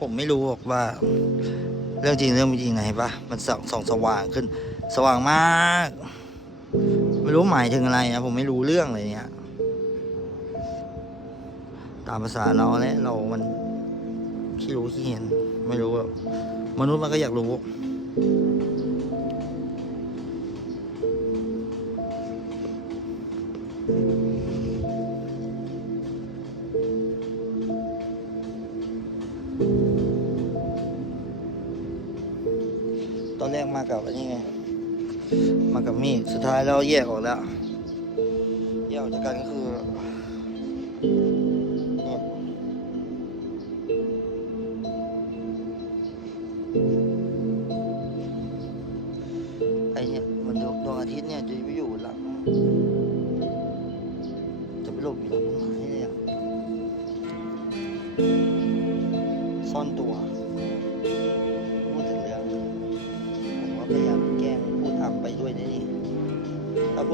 ผมไม่รู้หรอกว่า เรื่องจริงเรื่องไม่จริงไงปะมันส่องส่องสว่างขึ้น สว่างมาก ไม่รู้หมายถึงอะไรนะผมไม่รู้เรื่องเลยเนี่ย ตามภาษาเราและ เรามันขี้รู้ขี้เห็น ไม่รู้อะมนุษย์มันก็อยากรู้ แรกมากับอันนี้ไง มากับมีด สุดท้ายเราแยกออกแล้ว แยกออกจากกันก็คือไอเนี่ยมันดวงดวงอาทิตย์เนี่ยจะไปอยู่หลังจะไปหลบอยู่หลังต้นไม้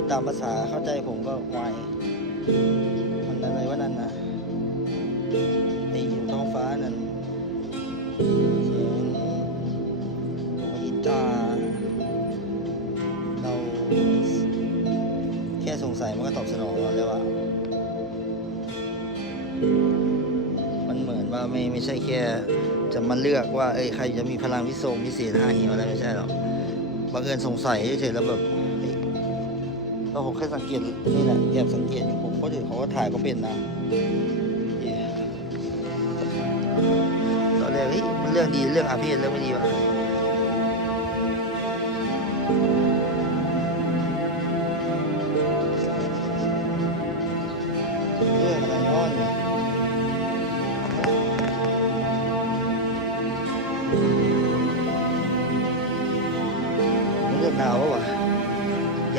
ดตามภาษาเข้าใจผมก็ไวมันอะไรวะนั่นนะไอ้อยู่ท้องฟ้านั่นเสียงกีตาเราแค่สงสัยมันก็ตอบสนองเราแล้วอะมันเหมือนว่าไม่ไม่ใช่แค่จะมาเลือกว่าเอ้ยใครจะมีพลังพิเศษพิเศษห้าหิวอะไรไม่ใช่หรอกบังเอิญสงสัยเฉยๆแล้วแบบ เฮ้ยเราผมแค่สังเกตนี่แหละแอบสังเกตอยู่ผมก็ถือเขาก็ถ่ายก็เป็นนะตอนแรกเฮ้ยมันเรื่องดีเรื่องอาเพศเรื่องไม่ดีวะ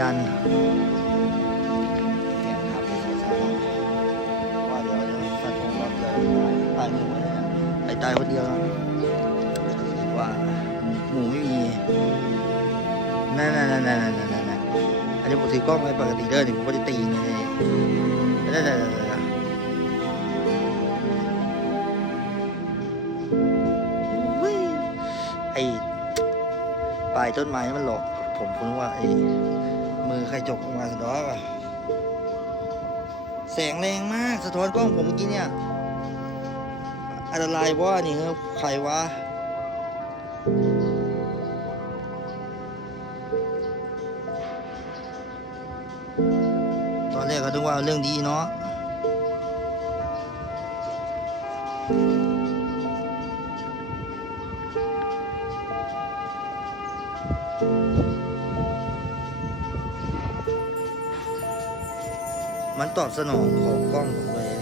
ยันแกงขับไปสายสายว่าเดี๋ยวเดี๋ยวฟันธงรอบเดียวตายหนึ่งวันเลยนะไอ้ตายคนเดียวนะว่าหมูไม่มีนั่นนั่นนั่นนั่นนั่นนั่นนั่นอันนี้ผมถือกล้องไว้ปกติเด้อนี่ผมก็จะตีนี่นี่นั่นนั่นนั่นนั่นไอ้ปลายต้นไม้มันหลอกผมผมนึกว่าไอ้ มือใครจกออกมาสะท้อนป่ะแสงแรงมากสะท้อนกล้องผมเมื่อกี้เนี่ยอันตรายว่านี่เฮ้ยใครวะตอนแรกก็นึกว่าเรื่องดีเนาะ มันตอบสนองของกล้องผมเลย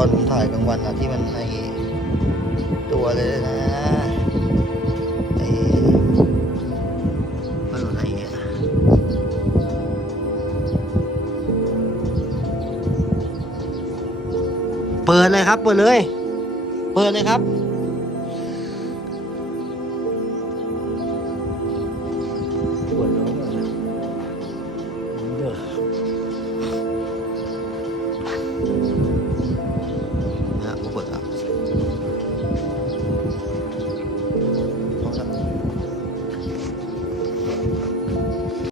อนตอนผมถ่ายกลางวันอะที่มันในตัวเลยนะไอ้มันอะไรเงี้ยเปิดเลยครับ เปิดเลย เปิดเลยครับ